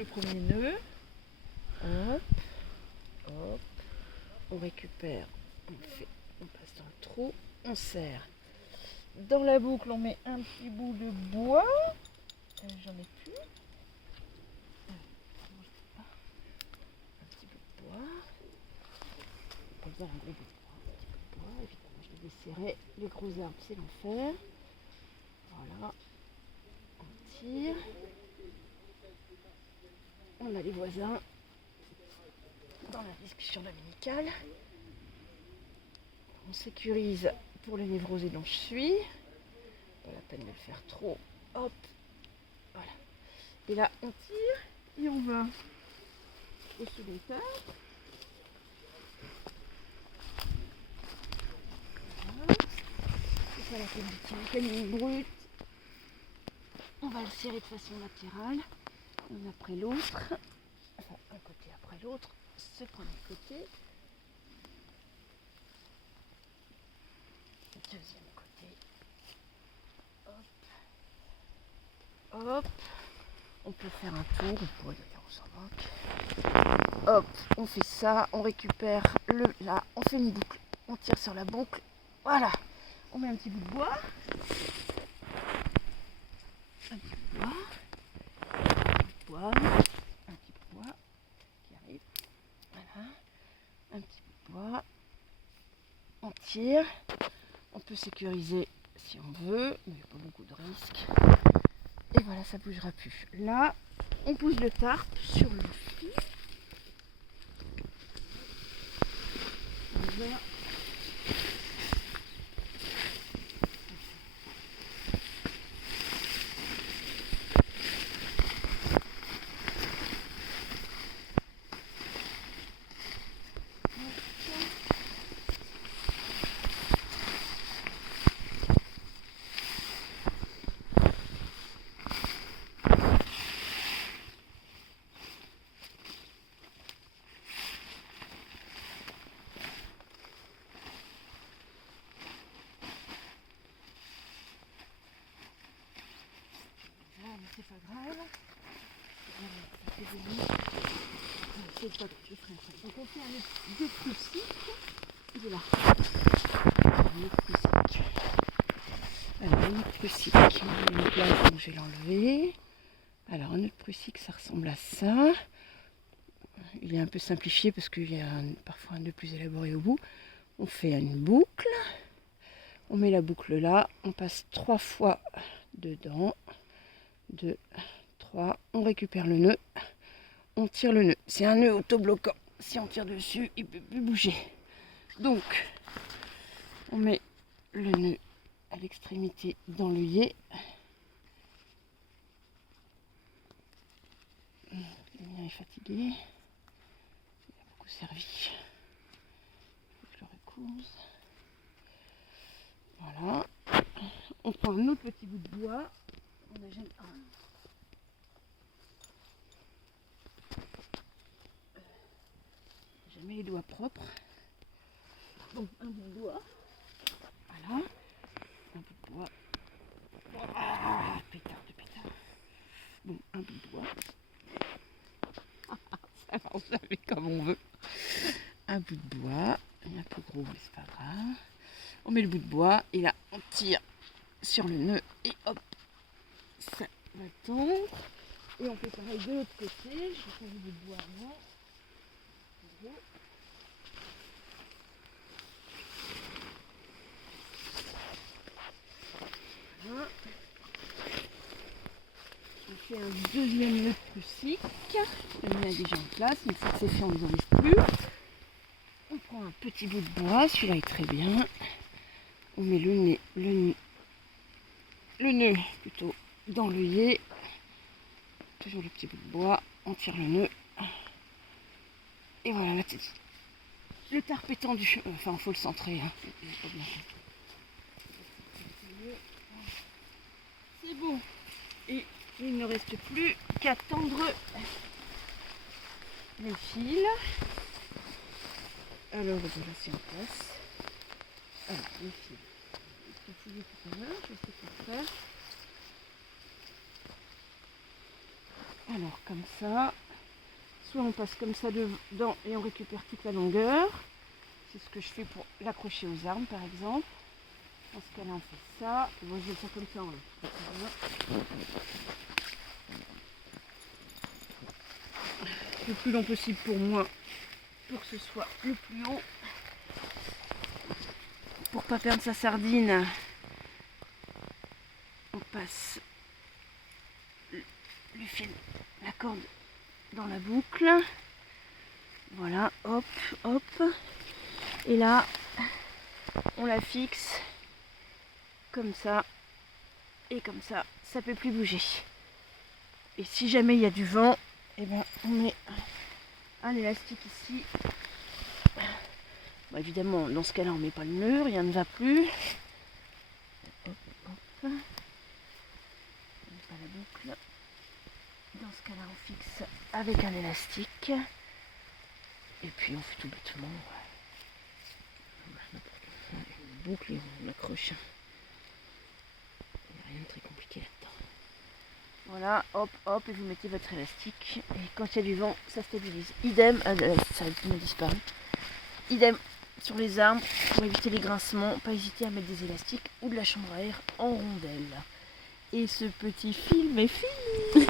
le premier nœud. Hop, hop. On récupère, on passe dans le trou, on serre. Dans la boucle, on met un petit bout de bois. J'en ai plus. Un petit bout de bois. Pas besoin d'un gros bout de bois. Un petit bout de bois, évidemment, je vais desserrer. Les gros arbres, c'est l'enfer. Voilà. On tire. On a les voisins dans la discussion dominicale. On sécurise pour les névrosés dont je suis. Pas la peine de le faire trop. Hop. Voilà. Et là, on tire et on va au second tas. Voilà. C'est pas la peine de tirer comme une brute. On va le serrer de façon latérale, l'un après l'autre. Enfin, un côté après l'autre. Ce premier côté. Deuxième côté. Hop. Hop. On peut faire un tour, on pourrait d'ailleurs on s'en moque. Hop, on fait ça, on récupère le là, on fait une boucle, on tire sur la boucle, voilà. On met un petit bout de bois. Un petit bout de bois. Un petit bout de bois qui arrive. Voilà. Un petit bout de bois. On tire. On peut sécuriser si on veut, mais il n'y a pas beaucoup de risques. Et voilà, ça ne bougera plus. Là, on pousse le tarp sur le fil. On va c'est pas grave. C'est pas grave, je ferai ça. Donc on fait un deux prussiques. Il est là. Un autre prussique. Alors un autre prussique. Il y a une place, donc je vais l'enlever. Alors un autre prussique, ça ressemble à ça. Il est un peu simplifié parce qu'il y a parfois un nœud plus élaboré au bout. On fait une boucle. On met la boucle là. On passe 3 fois dedans. 2, 3, on récupère le nœud, on tire le nœud. C'est un nœud autobloquant. Si on tire dessus, il ne peut plus bouger. Donc, on met le nœud à l'extrémité dans l'œillet. Le mien est fatigué. Il a beaucoup servi. Je le recouse. Voilà. On prend un autre petit bout de bois. On a jamais... Jamais les doigts propres. Donc un bout de bois. Voilà. Un bout de bois. Ah, pétard de pétard. Bon, un bout de bois. Ça va, on savait comme on veut. Un bout de bois. Il est un peu gros, mais c'est pas grave. On met le bout de bois et là on tire sur le nœud et hop, ça va tendre. Et on fait pareil de l'autre côté. Je vais faire le bout de bois avant. Voilà. On fait un deuxième nœud prussique. Le mien est déjà en place. Une fois que c'est fait, on ne les enlève plus. On prend un petit bout de bois. Celui-là est très bien. On met le nœud plutôt dans l'œillet. Toujours le petit bout de bois. On tire le nœud. Et voilà la tête. Le tarp est tendu. Enfin, il faut le centrer. Hein. C'est bon. Et il ne reste plus qu'à tendre les fils. Alors voilà, c'est en place. Alors les fils. Je vais fouiller tout à l'heure, je sais quoi faire. Alors comme ça, soit on passe comme ça dedans et on récupère toute la longueur. C'est ce que je fais pour l'accrocher aux arbres par exemple. Dans ce cas-là on fait ça. Bon, je vais le faire comme ça. Le plus long possible pour moi, pour que ce soit le plus haut. Pour pas perdre sa sardine, on passe le fil, la corde dans la boucle. Voilà, hop, hop. Et là, on la fixe comme ça. Et comme ça, ça peut plus bouger. Et si jamais il y a du vent, eh ben, on met un élastique ici. Bon, évidemment, dans ce cas-là, on ne met pas le nœud, rien ne va plus. Hop, hop. On met pas la boucle. Dans ce cas-là, on fixe avec un élastique. Et puis, on fait tout bêtement. Une boucle et on accroche. Il n'y a rien de très compliqué là-dedans. Voilà, hop, hop, et vous mettez votre élastique. Et quand il y a du vent, ça stabilise. Idem, ça a disparu. Idem sur les arbres, pour éviter les grincements, pas hésiter à mettre des élastiques ou de la chambre à air en rondelle. Et ce petit film est fini.